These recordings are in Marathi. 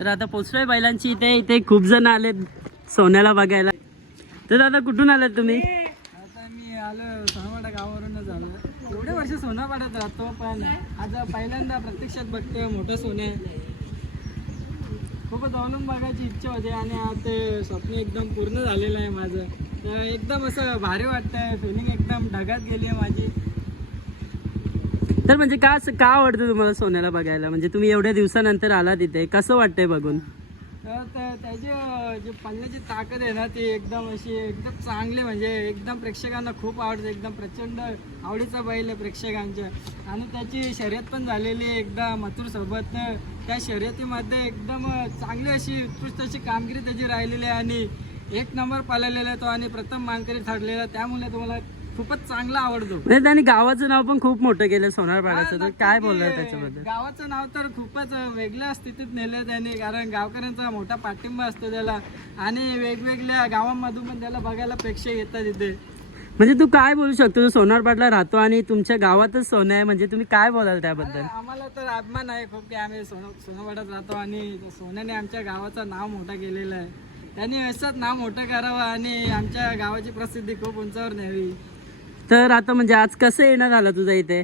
तर आता पोचलोय बैलांची. इथे इथे खूप जण आलेत सोन्याला बघायला. तर दादा कुठून आलात तुम्ही? आता मी आलो सोनावाडा गावावरूनच आलो. एवढे वर्ष सोनावाड्यात राहतो पण आज पहिल्यांदा प्रत्यक्षात बघतोय मोठं सोने. खूपच अवलंब बघायची इच्छा होती आणि आज ते स्वप्न एकदम पूर्ण झालेलं आहे माझं. तर एकदम असं भारी वाटतंय. फिलिंग एकदम ढगात गेली आहे माझी. तर म्हणजे का का आवडतं तुम्हाला सोन्याला बघायला? म्हणजे तुम्ही एवढ्या दिवसानंतर आला तिथे. कसं वाटतंय बघून? तर त्या- त्याची जी पल्ल्याची ताकद आहे ना ती एकदम अशी एकदम चांगली म्हणजे एकदम प्रेक्षकांना खूप आवडते. एकदम प्रचंड आवडीचा बैल आहे प्रेक्षकांच्या आणि त्याची शर्यत पण झालेली आहे एकदा मथुर सोबत त्या शर्यतीमध्ये एकदम चांगली अशी उत्कृष्ट अशी कामगिरी त्याची राहिलेली आहे. आणि एक नंबर पाळलेला आहे तो आणि प्रथम मानकरी ठरलेला त्यामुळे तुम्हाला खूपच चांगला आवडतो. म्हणजे त्यांनी गावाचं नाव पण खूप मोठं केलं सोनारपाड्याचं तर काय बोलणार त्याच्याबद्दल? गावाचं नाव तर खूपच वेगळ्या स्थितीत नेलं त्याने. कारण गावकऱ्यांचा मोठा पाठिंबा असतो त्याला. आणि वेगवेगळ्या गावांमधून पण त्याला बघायला प्रेक्षक येतात इथे. म्हणजे तू काय बोलू शकतो? तू सोनारपाडला राहतो आणि तुमच्या गावातच सोनं आहे. म्हणजे तुम्ही काय बोलाल त्याबद्दल? आम्हाला तर अभिमान आहे खूप की आम्ही सोन सोनावाड्यात राहतो आणि सोन्याने आमच्या गावाचं नाव मोठं केलेलं आहे. त्यांनी असंच नाव मोठं करावं आणि आमच्या गावाची प्रसिद्धी खूप उंचावर न्यावी. तर आता म्हणजे आज कसं येणार आला तुझा इथे?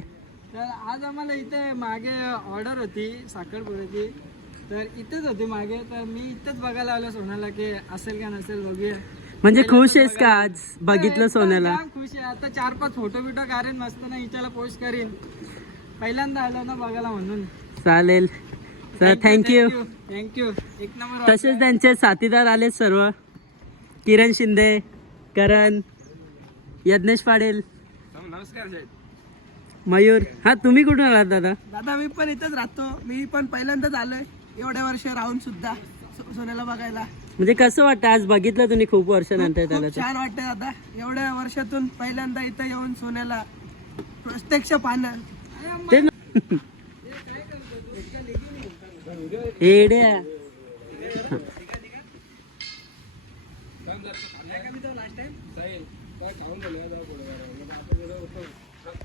तर आज आम्हाला इथे मागे ऑर्डर होती साखरपुड्याची तर इथेच होती मागे. तर मी इथेच बघायला आलो सोन्याला की असेल का नसेल बघूया. म्हणजे खुश आहेस का आज बघितलं सोन्याला? खुश आहे. आता चार पाच फोटो बिटो काढेन मस्त ना हिच्याला पोस्ट करीन. पहिल्यांदा आलो ना बघायला म्हणून. चालेल. तर थँक्यू थँक्यू एक नंबर तसेच त्यांचे साथीदार आले सर्व. किरण शिंदे करण यज्ञेश पाटील. नमस्कार मयूर हा तुम्ही कुठून आलात दादा? दादा मी पण इथंच राहतो. मी पण पहिल्यांदाच आलोय. एवढ्या वर्ष राहून सुद्धा सोन्याला बघायला. म्हणजे कसं वाटतं आज बघितलं तुम्ही खूप वर्षानंतर त्याला. छान वाटतं दादा. एवढ्या वर्षातून पहिल्यांदा इथं येऊन सोन्याला प्रत्यक्ष पाहणं. ते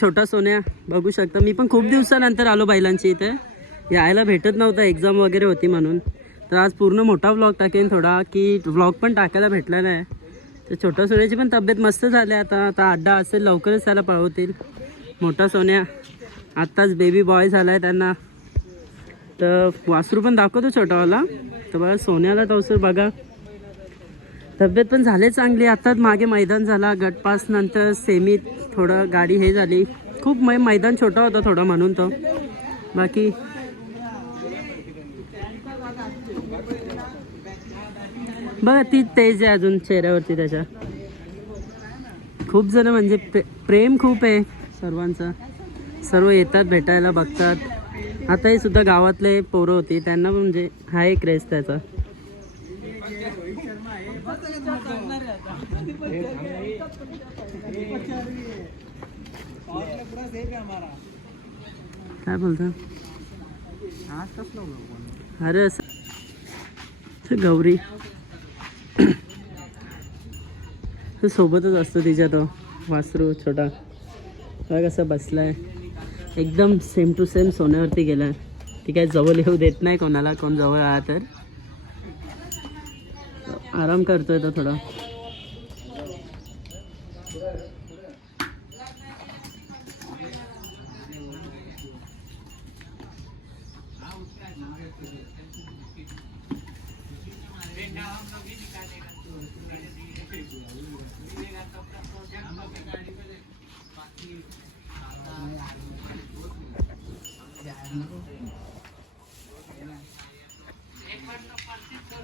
छोटा सोन्या बघू शकता. मी पण खूप दिवसानंतर आलो बैलांची इथे. यायला भेटत नव्हतं एक्झाम वगैरे होती म्हणून. तर आज पूर्ण मोठा व्लॉग टाकेन थोडा की व्लॉग पण टाकायला भेटला नाही. तर छोट्या सोन्याची पण तब्येत मस्त झाली आता. आता अड्डा असेल लवकरच त्याला पळवतील. मोठा सोन्या. आत्ताच बेबी बॉय झाला आहे त्यांना. तर वासरू पण दाखवतो छोटावाला. तर बघा सोन्याला तवसर बघा. तब्येत पण झाले चांगली. आत्ताच मागे मैदान झाला. गटपास नंतर सेमीत थोडं गाडी हे झाली. खूप मै मैदान छोटा होता थोडा म्हणून तो. बाकी बघा ती तेज आहे अजून चेहऱ्यावरती त्याच्या. खूप जण म्हणजे प्रे- प्रेम खूप आहे सर्वांचं. सर्व येतात भेटायला बघतात. आताही सुद्धा गावातले पोरं होती त्यांना म्हणजे हा एक क्रेज त्याचा. काय बोलता? अरे असं गौरी. तो सोबतच असतो तिच्या तो हो. वासरू छोटा. बघा कसा बसलाय. एकदम सेम टू सेम सोन्यावरती गेलाय. ती काय जवळ येऊ देत नाही कोणाला कोण जवळ आला तर. आराम करतोय तो थोडा.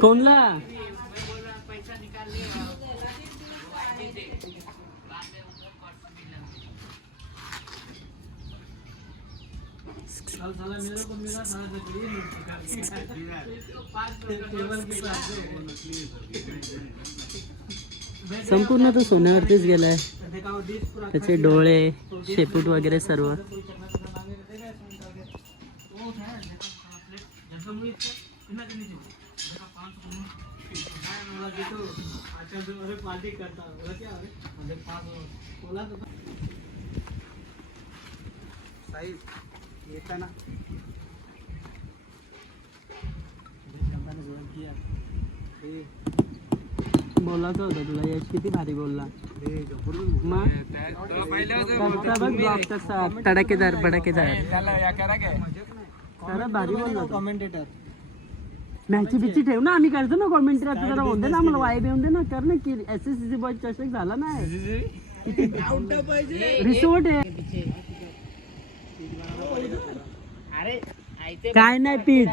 कोणला संपूर्ण तो सोन्यावरतीच गेलाय. त्याचे डोळे शेपूट वगैरे सर्व. येताना बोलायचं होतं तुला. यश किती भारी बोलला. मग? खरं भारी बोलला कॉमेंटेटर मॅची बिची ठेव ना आम्ही करतो ना कॉमेंट्री आता जरा होऊन दे ना आम्हाला वाईब येऊन दे ना. कर ना की एस एस सी बॉय चषक झाला नाही रिसोर्ट आहे. काय नाही पीठ.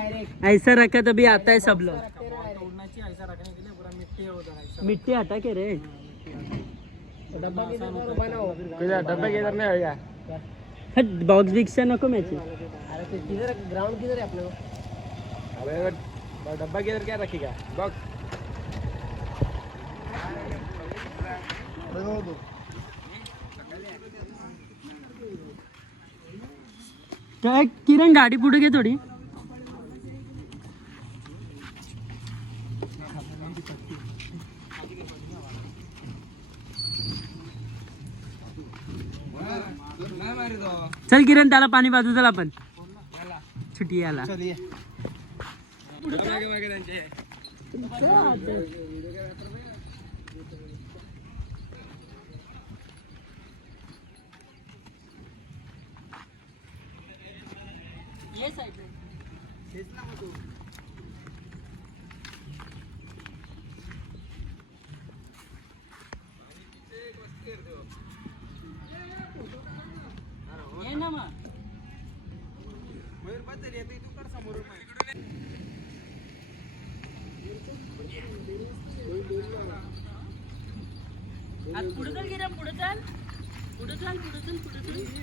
ऐसा रखा तभी आता है सब लोग तोडण्याची ऐसा रखने के लिए पूरा मिट्टी हो रहा है मिट्टी हटा के रे। डब्बा किधर नहीं होगा बॉक्स बिक्सच्या नको मॅची. ग्राउंड किधर है अपने अरे डब्बा किधर क्या रखेगा बॉक्स काय किरण गाडी पुढे घे थोडी. चल किरण त्याला पाणी बाजू चल आपण. छुटी याला. चलिए ये ना मग आज पुढे चल किरण पुढे चल पुढे चल पुढे चल पुढे चल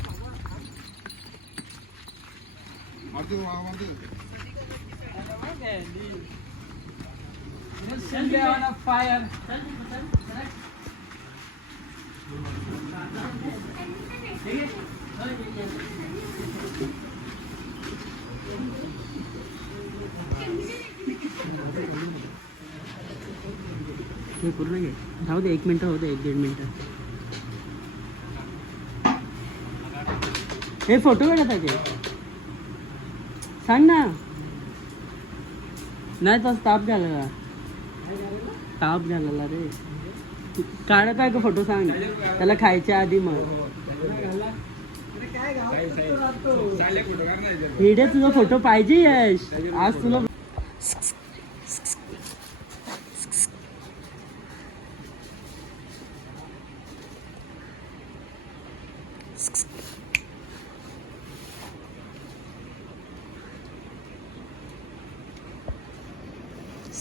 फायर चल चल चल हे पूर्ण घे राहू दे एक मिनटं होऊ दे एक दीड मिनटं हे फोटो काढत आहे ते. सांग ना. नाही तोच ताप झालेला ताप झालेला रे. काढत आहे का फोटो सांग. त्याला खायच्या आधी मग. हिडे तुझा फोटो पाहिजे यश. आज तुला Thanks.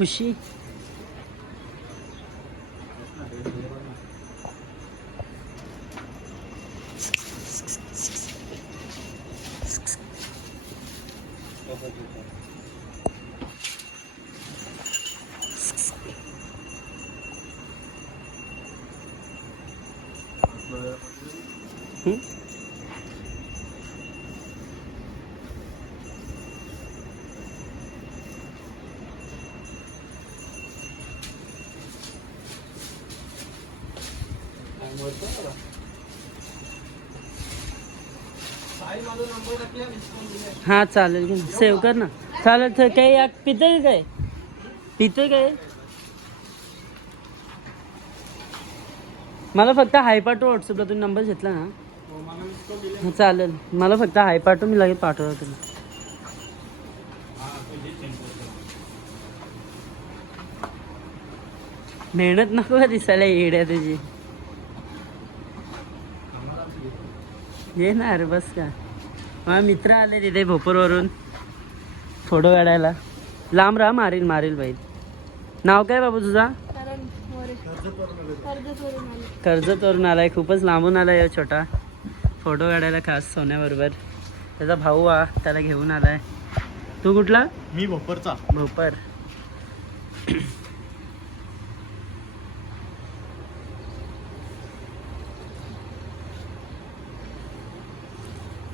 不思。हा चालेल की सेव कर ना. चालेल तर काही पित पिते काय? पिते काय? मला फक्त हाय पाठव व्हॉट्सअपला तुम्ही नंबर घेतला ना. हा, चालेल. मला फक्त हाय पाठव मी लगेच पाठवतो तुला. मेहनत नको का दिसायला येड्या तुझी. ये ना अरे बस का? माझा मित्र आले तिथे भोपरवरून. फोटो काढायला. लांब राहा मारील मारील बाई नाव काय बाबू तुझा? कर्जतवरून आलाय खूपच लांबून आलाय हा छोटा. फोटो काढायला खास सोन्याबरोबर. त्याचा भाऊ हा त्याला घेऊन आलाय. तू कुठला? मी भोपरचा. भोपर.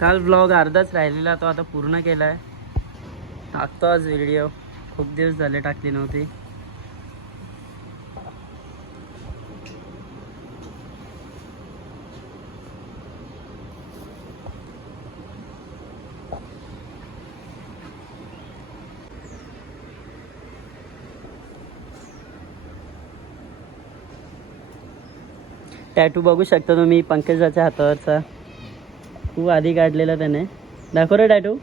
काल ब्लॉग अर्धाच राहिलेला तो आता पूर्ण केला आहे टाकतो आज व्हिडिओ खूप दिवस झाले टाकली नव्हती. टॅटू बघू शकता तुम्ही पंकजाच्या हातावरचा. खूप आधी काढलेला त्याने. दाखव रे टॅटू